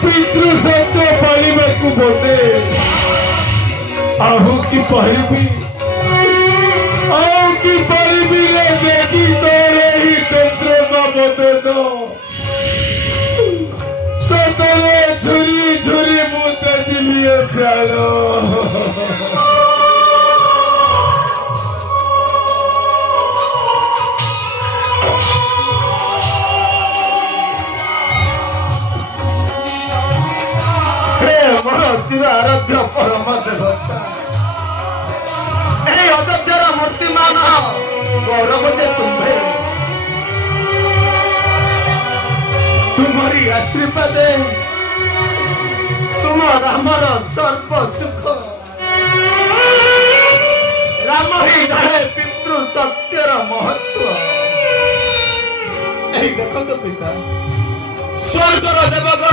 ପିତୃ ସତ୍ୟ ପାଳିବାକୁ ବୋଧେ ଆଉ କି ପାରିବି ରେ ଦେଖି ତୋର ଏହି ଚନ୍ଦ୍ରମା ମୋତେ ତୋରେ ଝୁରି ଝୁରି ମୁଁ ତେଜିଲି ଏ ପ୍ରାଣ ଚିର ଆରାଧ୍ୟ ପରମ ଦେବତା ଏହି ଅଯୋଧ୍ୟାର ମୂର୍ତ୍ତିମାନ ଗୌରବ ଯେ ତୁମ୍ଭେ ତୁମରି ଆଶୀର୍ବାଦେ ତୁମ ରାମର ସର୍ବ ସୁଖ ରାମ ହିଁ ଜାଣେ ପିତୃ ସତ୍ୟର ମହତ୍ଵ। ଏହି ଦେଖନ୍ତୁ ପିତା ସ୍ୱର୍ଗର ଦେବଗଣ